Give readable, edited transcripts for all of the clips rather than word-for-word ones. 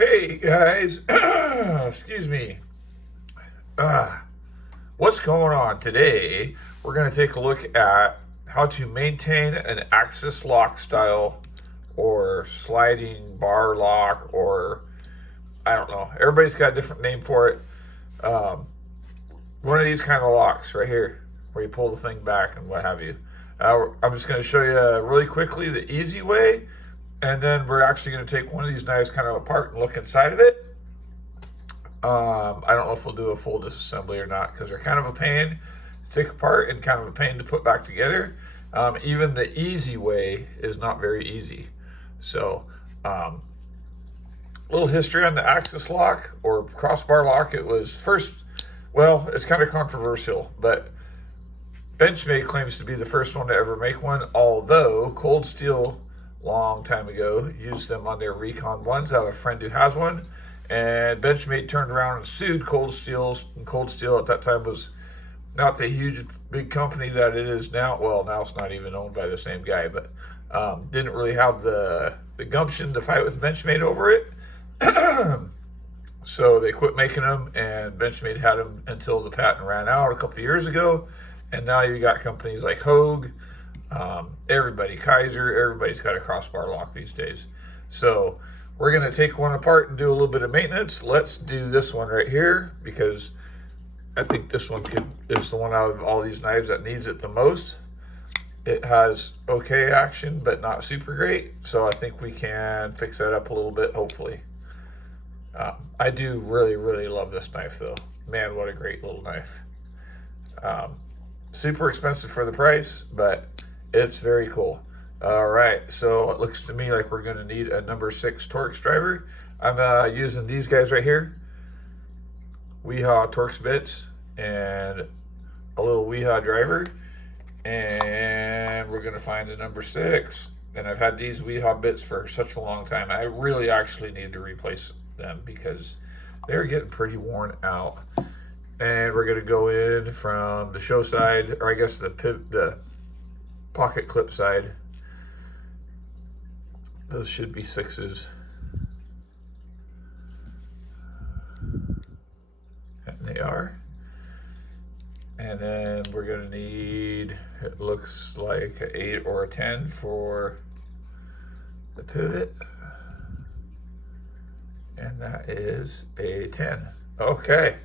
Hey guys, excuse me. What's going on today? We're going to take a look at how to maintain an axis lock style or sliding bar lock, or I don't know. Everybody's got a different name for it. One of these kind of locks right here, where you pull the thing back and what have you. I'm just going to show you really quickly the easy way. And then we're actually going to take one of these knives kind of apart and look inside of it. I don't know if we'll do a full disassembly or not, because they're kind of a pain to take apart and kind of a pain to put back together. Even the easy way is not very easy. So, a little history on the axis lock or crossbar lock. It was first, well, it's kind of controversial, but Benchmade claims to be the first one to ever make one, although Cold Steel long time ago used them on their Recon ones. I have a friend who has one, and Benchmade turned around and sued Cold Steel, and Cold Steel at that time was not the huge big company that it is now. Well, now it's not even owned by the same guy, but didn't really have the gumption to fight with Benchmade over it. So they quit making them, and Benchmade had them until the patent ran out a couple of years ago. And now you got companies like Hogue, everybody, Kaiser, everybody's got a crossbar lock these days. So we're going to take one apart and do a little bit of maintenance. Let's do this one right here, because I think this one is the one out of all these knives that needs it the most. It has okay action, but not super great. So I think we can fix that up a little bit, hopefully. I do really, really love this knife though. Man, what a great little knife. Super expensive for the price, but it's very cool. All right, so it looks to me like we're going to need a number 6 Torx driver. I'm using these guys right here, Weehaw Torx bits, and a little Weehaw driver, and we're going to find a number 6. And I've had these Weehaw bits for such a long time. I really actually need to replace them because they're getting pretty worn out. And we're going to go in from the show side, or I guess the pocket clip side. Those should be 6s. And they are. And then we're going to need, it looks like an 8 or a 10 for the pivot. And that is a 10. Okay.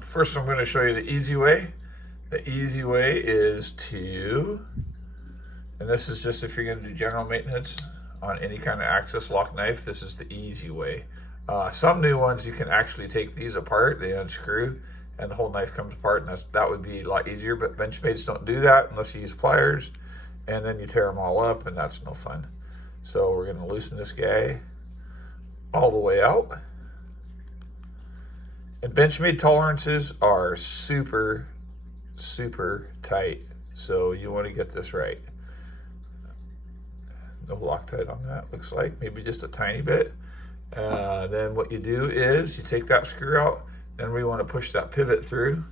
First I'm going to show you the easy way. The easy way is to, and this is just if you're going to do general maintenance on any kind of axis lock knife, this is the easy way. Some new ones you can actually take these apart, they unscrew, and the whole knife comes apart, and that would be a lot easier, but Benchmades don't do that unless you use pliers, and then you tear them all up, and that's no fun. So we're going to loosen this guy all the way out. And Benchmade tolerances are super, super tight. So you want to get this right. No Loctite on that, looks like. Maybe just a tiny bit. Then what you do is you take that screw out. Then we want to push that pivot through.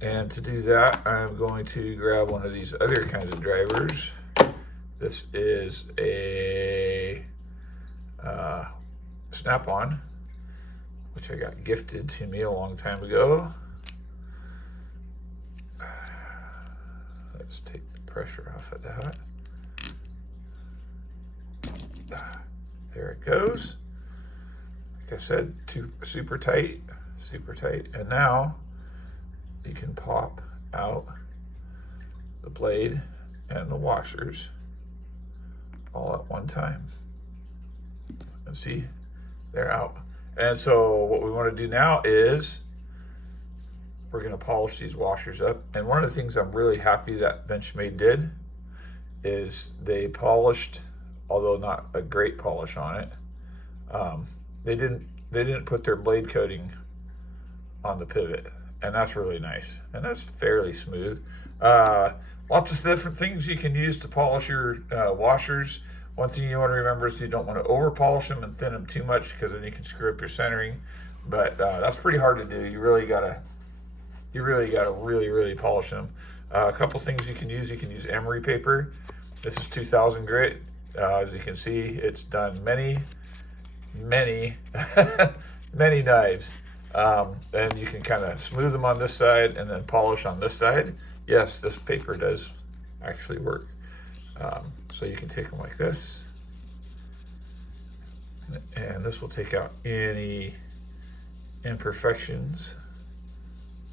And to do that, I'm going to grab one of these other kinds of drivers. This is a snap-on, which I got gifted to me a long time ago. Let's take the pressure off of that. There it goes. Like I said, super tight, super tight. And now you can pop out the blade and the washers all at one time. And see, they're out. And so what we want to do now is we're going to polish these washers up. And one of the things I'm really happy that Benchmade did is they polished, although not a great polish on it, they didn't put their blade coating on the pivot, and that's really nice, and that's fairly smooth. Lots of different things you can use to polish your washers. One thing you want to remember is you don't want to over polish them and thin them too much, because then you can screw up your centering. But that's pretty hard to do. You really gotta really polish them. A couple things you can use. You can use emery paper. This is 2000 grit. As you can see, it's done many, many, many knives. And you can kind of smooth them on this side and then polish on this side. Yes, this paper does actually work. So you can take them like this. And this will take out any imperfections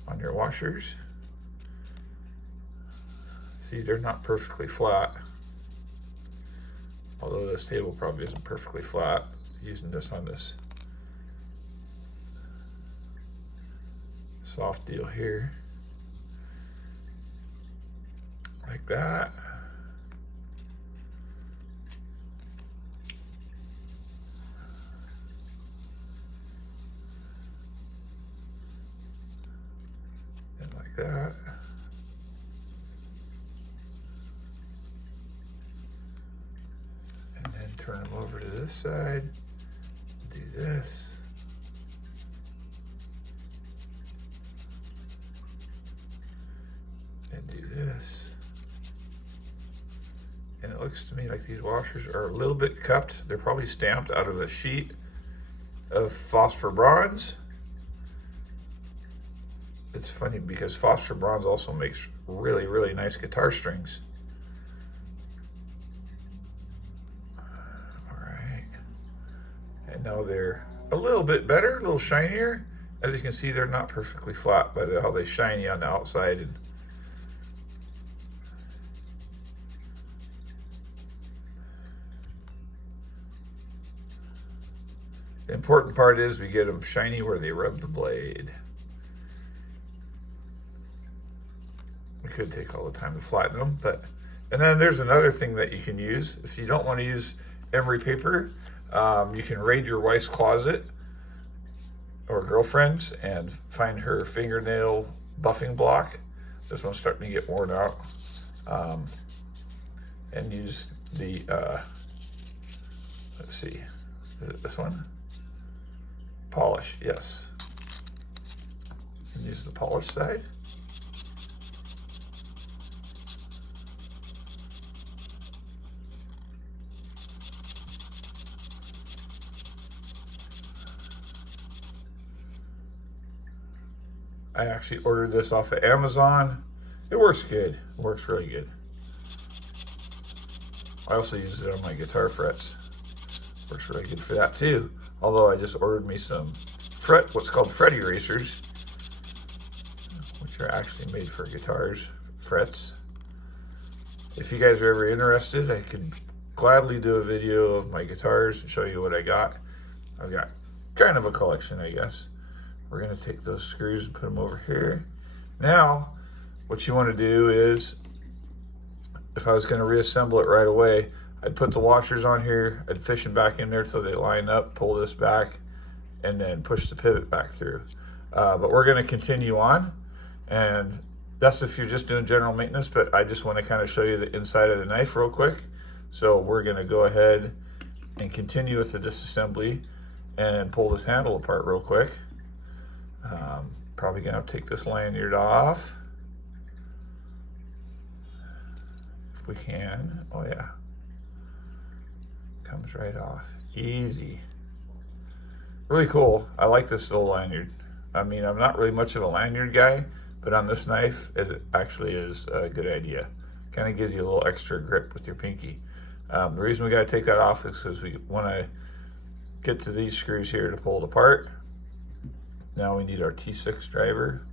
on your washers. See, they're not perfectly flat. Although this table probably isn't perfectly flat, using this on this soft deal here. Like that. And like that. And then turn them over to this side. Do this. And do this. And it looks to me like these washers are a little bit cupped. They're probably stamped out of a sheet of phosphor bronze. It's funny because phosphor bronze also makes really, really nice guitar strings. All right. And now they're a little bit better, a little shinier. As you can see, they're not perfectly flat, but how they shiny on the outside. And the important part is we get them shiny where they rub the blade. We could take all the time to flatten them, but, and then there's another thing that you can use. If you don't want to use emery paper, you can raid your wife's closet or girlfriend's and find her fingernail buffing block. This one's starting to get worn out. And use the, let's see, is it this one? Polish, yes. And use the polish side. I actually ordered this off of Amazon. It works good. It works really good. I also use it on my guitar frets. Works really good for that too. Although I just ordered me some what's called fret erasers, which are actually made for guitars, frets. If you guys are ever interested, I could gladly do a video of my guitars and show you what I got. I've got kind of a collection, I guess. We're gonna take those screws and put them over here. Now, what you wanna do is, if I was gonna reassemble it right away, I'd put the washers on here, I'd fish them back in there so they line up, pull this back, and then push the pivot back through. But we're gonna continue on, and that's if you're just doing general maintenance, but I just wanna kind of show you the inside of the knife real quick. So we're gonna go ahead and continue with the disassembly and pull this handle apart real quick. Probably gonna have to take this lanyard off. If we can, oh yeah. Comes right off, easy. Really cool, I like this little lanyard. I mean, I'm not really much of a lanyard guy, but on this knife, it actually is a good idea. Kind of gives you a little extra grip with your pinky. The reason we gotta take that off is because we wanna get to these screws here to pull it apart. Now we need our T6 driver,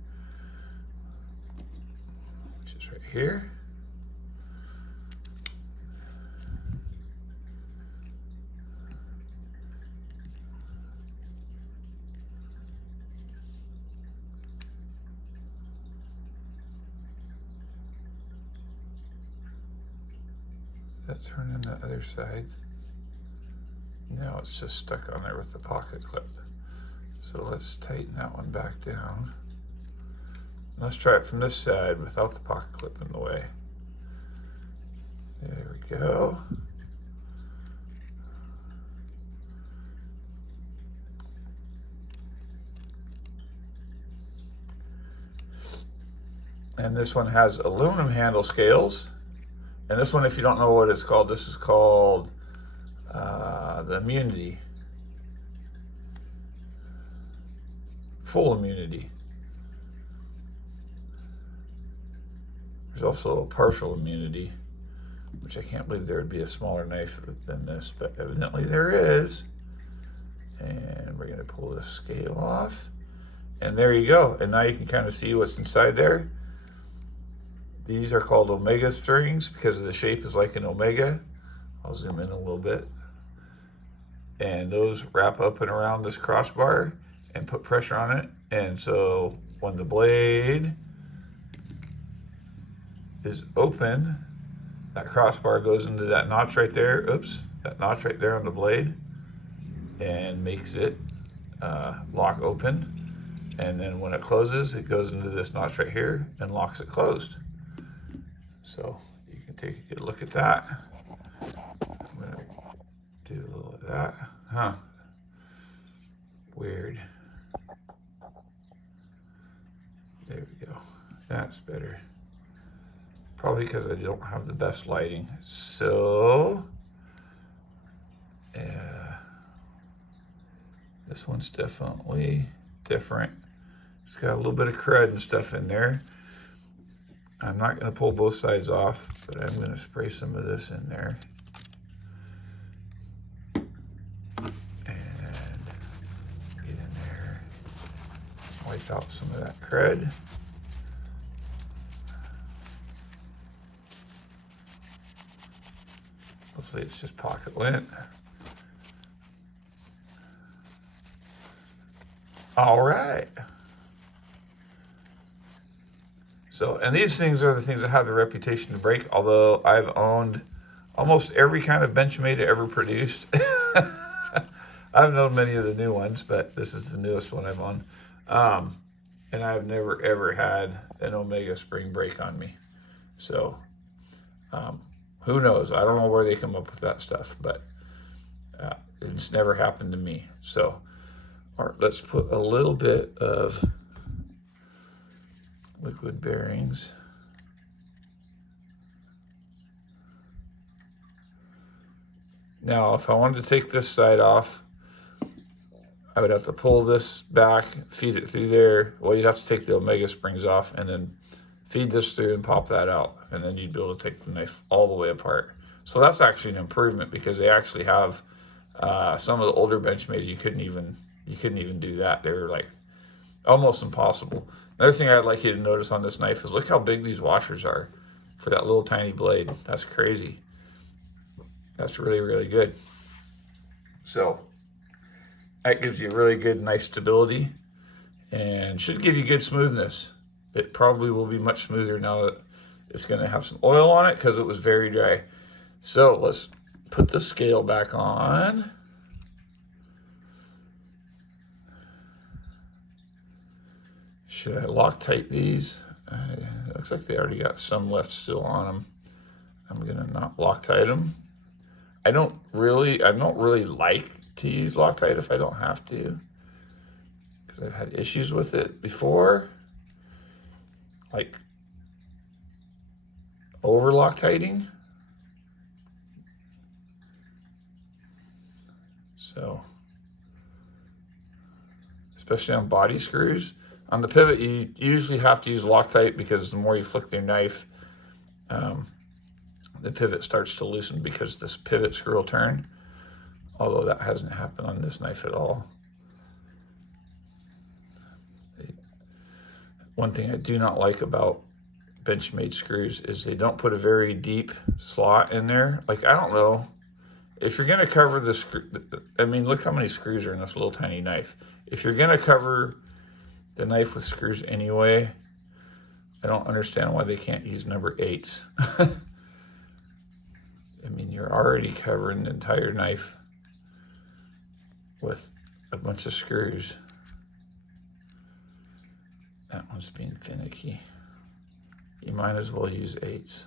which is right here. That turn in the other side. Now it's just stuck on there with the pocket clip. So let's tighten that one back down. Let's try it from this side without the pocket clip in the way. There we go. And this one has aluminum handle scales. And this one, if you don't know what it's called, this is called the immunity. Full immunity. There's also a partial immunity, which I can't believe there would be a smaller knife than this, but evidently there is. And we're going to pull this scale off. And there you go. And now you can kind of see what's inside there. These are called omega strings because the shape is like an omega. I'll zoom in a little bit. And those wrap up and around this crossbar and put pressure on it. And so when the blade is open, that crossbar goes into that notch right there. Oops, that notch right there on the blade, and makes it lock open. And then when it closes, it goes into this notch right here and locks it closed. So you can take a good look at that. I'm gonna do a little of that. Huh. Weird. There we go. That's better. Probably because I don't have the best lighting. So, this one's definitely different. It's got a little bit of crud and stuff in there. I'm not going to pull both sides off, but I'm going to spray some of this in there. And get in there. Wipe out some of that crud. Hopefully it's just pocket lint. All right. So, and these things are the things that have the reputation to break, although I've owned almost every kind of Benchmade ever produced. I've known many of the new ones, but this is the newest one I've owned. And I've never, ever had an Omega spring break on me. So, who knows? I don't know where they come up with that stuff, but it's never happened to me. So, all right, let's put a little bit of liquid bearings. Now, if I wanted to take this side off, I would have to pull this back, feed it through there. Well, you'd have to take the Omega springs off and then feed this through and pop that out. And then you'd be able to take the knife all the way apart. So that's actually an improvement because they actually have some of the older Benchmades, you couldn't even do that. They were like almost impossible. Another thing I'd like you to notice on this knife is look how big these washers are for that little tiny blade. That's crazy. That's really, really good. So that gives you really good, nice stability and should give you good smoothness. It probably will be much smoother now that it's going to have some oil on it because it was very dry. So let's put the scale back on. Should I Loctite these? It looks like they already got some left still on them. I'm gonna not Loctite them. I don't really like to use Loctite if I don't have to, because I've had issues with it before, like over Loctiting. So, especially on body screws. On the pivot, you usually have to use Loctite because the more you flick your knife, the pivot starts to loosen because this pivot screw will turn. Although that hasn't happened on this knife at all. One thing I do not like about Benchmade screws is they don't put a very deep slot in there. Like, I don't know. If you're going to cover the screw, I mean, look how many screws are in this little tiny knife. If you're going to cover the knife with screws anyway, I don't understand why they can't use number 8s. I mean, you're already covering the entire knife with a bunch of screws. That one's being finicky. You might as well use 8s,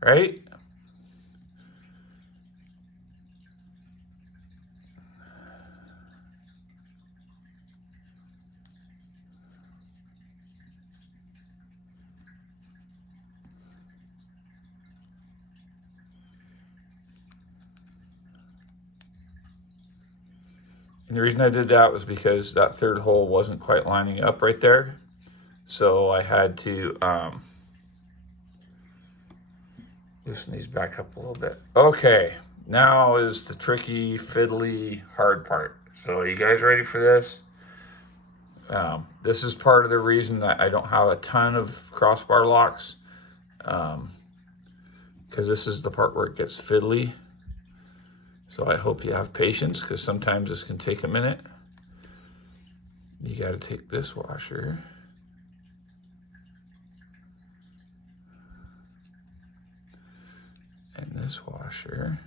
right? And the reason I did that was because that third hole wasn't quite lining up right there. So I had to loosen these back up a little bit. Okay, now is the tricky, fiddly, hard part. So are you guys ready for this? This is part of the reason that I don't have a ton of crossbar locks, because this is the part where it gets fiddly. So I hope you have patience, because sometimes this can take a minute. You got to take this washer and this washer.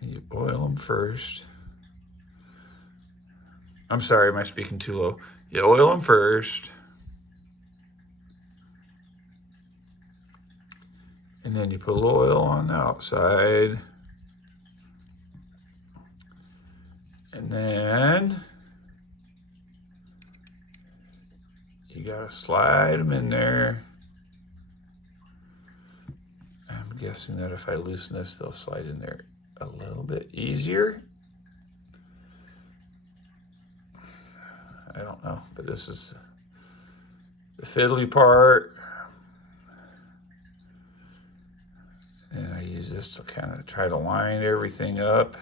You oil them first. I'm sorry, am I speaking too low? You oil them first. And then you put a little oil on the outside. And then you gotta slide them in there. I'm guessing that if I loosen this, they'll slide in there a little bit easier. I don't know, but this is the fiddly part. And I use this to kind of try to line everything up.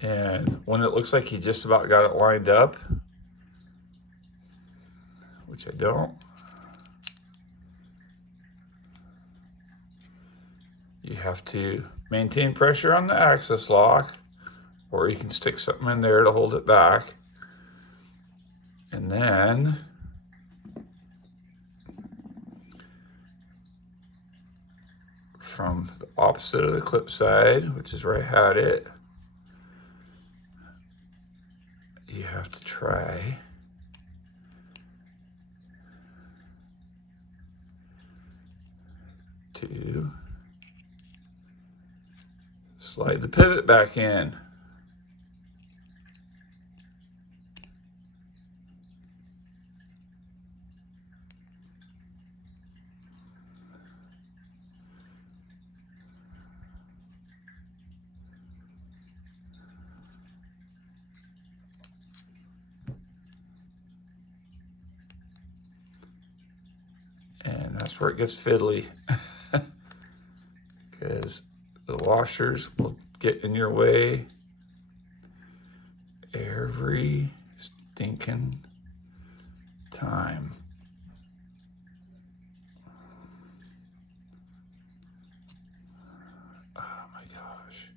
And when it looks like he just about got it lined up, which I don't, you have to maintain pressure on the access lock, or you can stick something in there to hold it back. And then from the opposite of the clip side, which is where I had it, you have to try to slide the pivot back in. And that's where it gets fiddly, because the washers will get in your way every stinking time. Oh my gosh.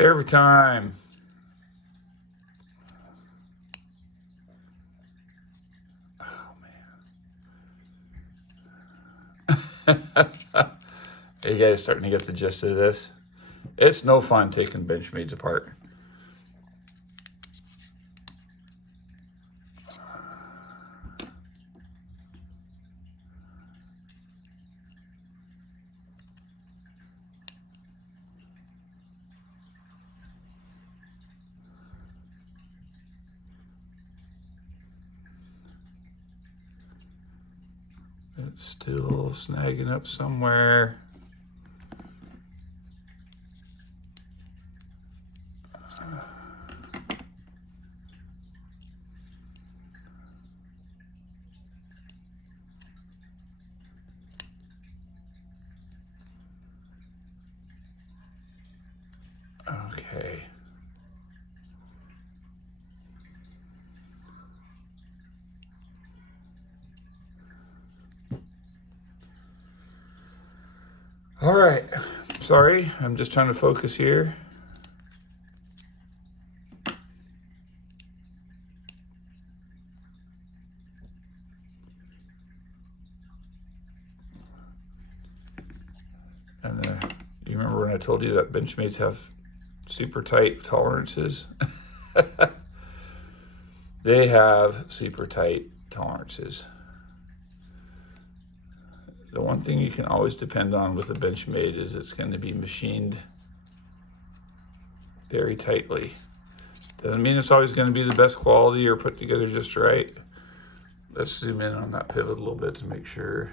Every time. Are you guys starting to get the gist of this? It's no fun taking Benchmades apart. It's still snagging up somewhere. Okay. All right, sorry, I'm just trying to focus here. told you that Benchmates have super tight tolerances. They have super tight tolerances. The one thing you can always depend on with a Benchmade is it's going to be machined very tightly. Doesn't mean it's always going to be the best quality or put together just right. Let's zoom in on that pivot a little bit to make sure.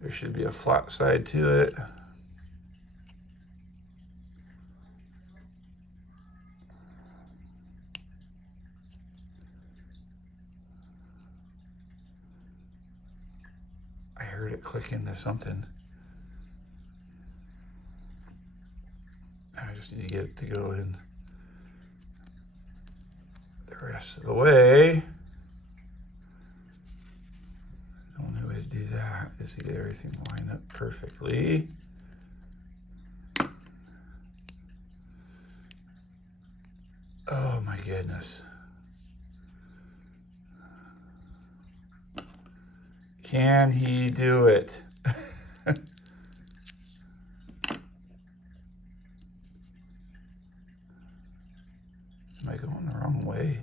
There should be a flat side to it. I heard it click into something. I just need to get it to go in the rest of the way. The only way to do that is to get everything lined up perfectly. Oh my goodness. Can he do it? Am I going the wrong way?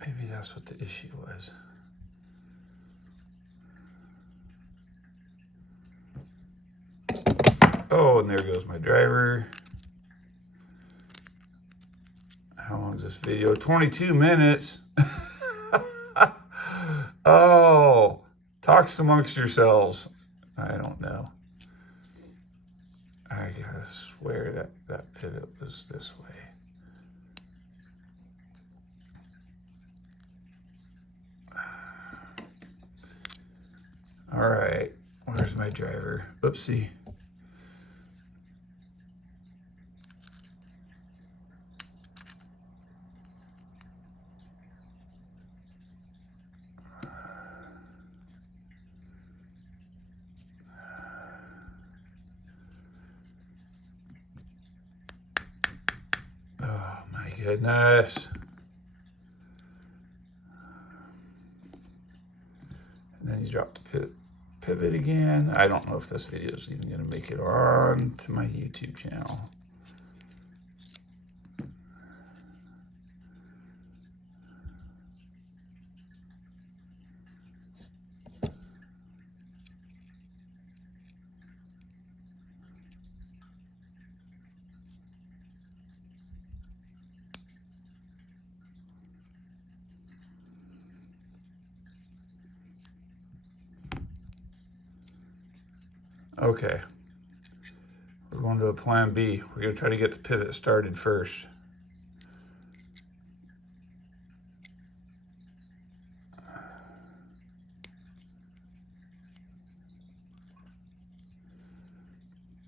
Maybe that's what the issue was. Oh, and there goes my driver. How long is this video? 22 minutes. Oh, talks amongst yourselves. I don't know. I gotta swear that that pivot was this way. All right, where's my driver? Oopsie. Oh my goodness. And then you drop the pivot again. I don't know if this video is even gonna make it on to my YouTube channel. Okay, we're going to a plan B. We're gonna try to get the pivot started first.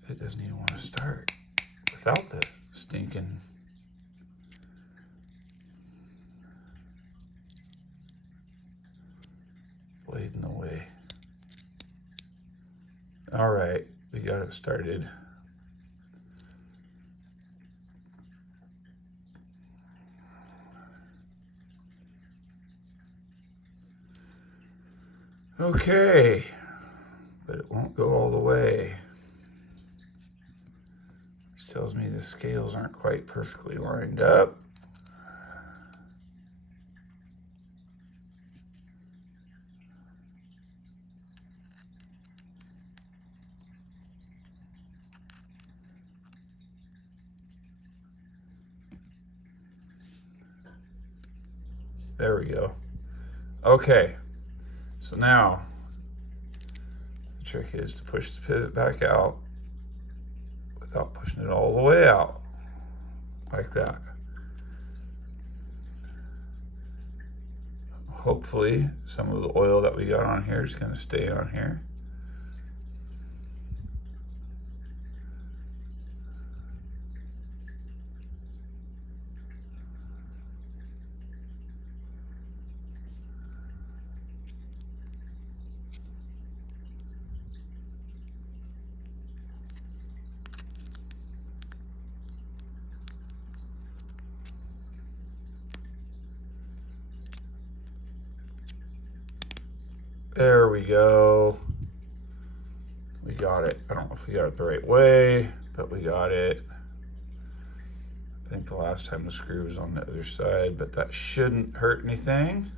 It doesn't even want to start without the stinking blade in the way. All right, we got it started. Okay, but it won't go all the way. This tells me the scales aren't quite perfectly lined up. There we go. Okay, so now the trick is to push the pivot back out without pushing it all the way out, like that. Hopefully some of the oil that we got on here is going to stay on here. There we go. We got it. I don't know if we got it the right way, but we got it. I think the last time the screw was on the other side, but that shouldn't hurt anything.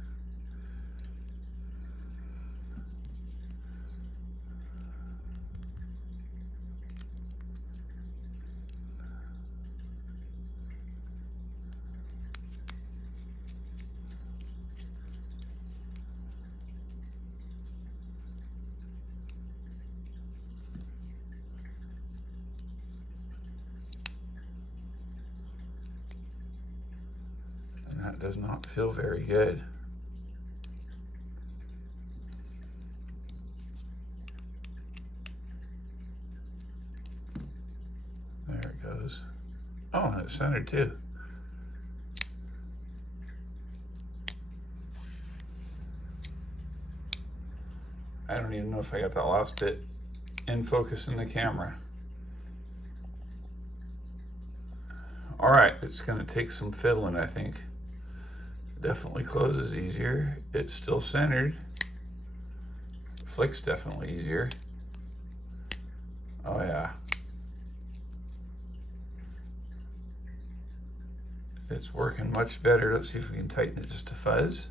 And that does not feel very good. There it goes. Oh, and it's centered too. I don't even know if I got that last bit in focus in the camera. All right, it's gonna take some fiddling, I think. It definitely closes easier. It's still centered. Flick's definitely easier. Oh yeah. It's working much better. Let's see if we can tighten it just a fuzz.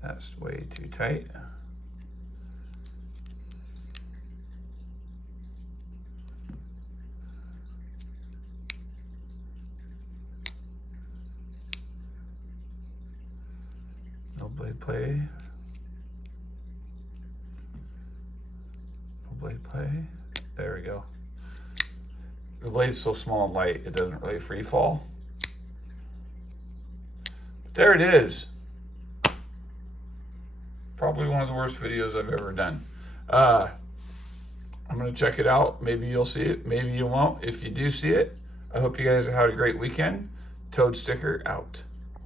That's way too tight. No blade play. No blade play. There we go. The blade's so small and light, it doesn't really free fall. But there it is. Probably one of the worst videos I've ever done. I'm gonna check it out. Maybe you'll see it, maybe you won't. If you do see it, I hope you guys have had a great weekend. Toad Sticker out.